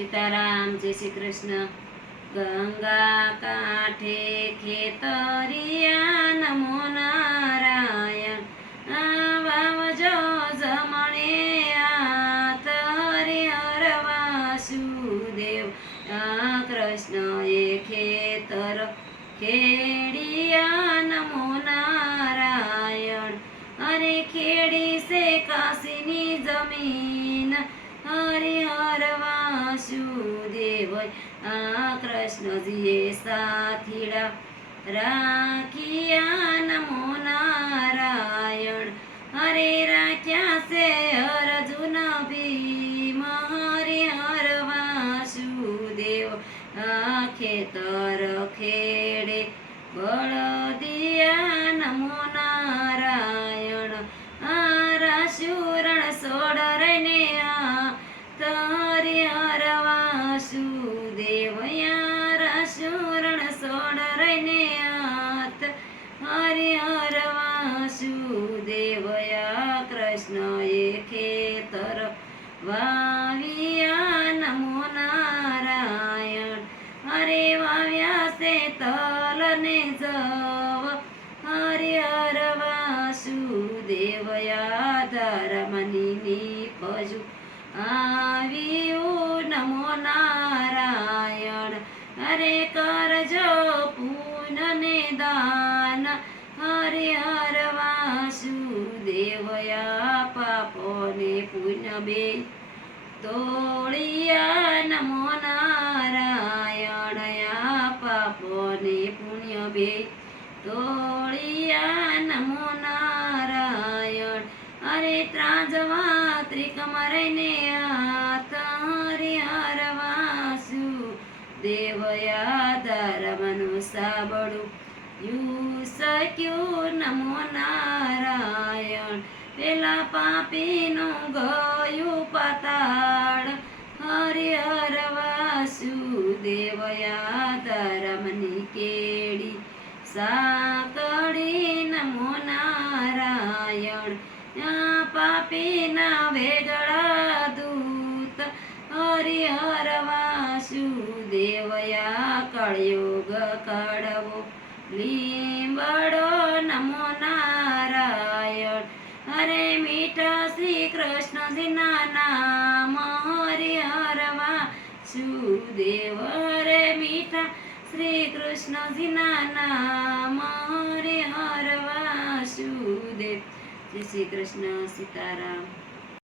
સીતારામ, જય શ્રી કૃષ્ણ. ગંગા કાંઠે ખેતરિયા નમો નારાયણ. વાવજો જમણે આતરે હરવા સુદેવ. કૃષ્ણ એ ખેતર ખેડિયા નમો નારાયણ. અરે ખેડી છે કાશીની જમીન હરિહર વાસુદેવ. કૃષ્ણજીએ સાથીડા રાખ્યા નમો નારાયણ. હરે રાખ્યા છે અર્જુન ભીમ હરિહર વાસુદેવ. ખેતર ખેડે બળદિયા નમો નારાયણ. રાશુરણ સોડ રને હરિહર વાસુદેવ. રાશુરણ સોડ રને હરિહર વાસુદેવ. કૃષ્ણ એ ખેતર વાવ્યા નમો નારાયણ. હરે વાવ્યા છે તલ ને જવ હરિહર વાસુદેવ. ધર્મની નીપજુ આવ્યું નમો નારાયણ. હરે કરજો પૂન ને દાન હરિહર વાસુદેવ. પાપો ને પુણ્ય બે તોળિયા નમો નારાયણ. પાપો ને પુણ્ય બે તોળિયા નમો નારાયણ. અરે ત્રાજવા ત્રિકમરને હરિહર વાસુદેવ. ધર્મનું સાબળું યુ શક્યું નમો નારાયણ. પેલા પાપીનું ગયું પાતાળ હરિહર વાસુદેવ. ધર્મની કેડી સાકળી નમો નારાયણ. પાપીના વેગળા દૂત હરિહર વાસુદેવ. કળયુગ કડવો લીંબડો નમો નારાયણ. હરે મીઠા શ્રી કૃષ્ણજીના નામ હરિહર વાસુદેવ. હરે મીઠા શ્રી કૃષ્ણજીના નામ હરિહર વાસુદેવ. જય શ્રી કૃષ્ણ. સીતારામ.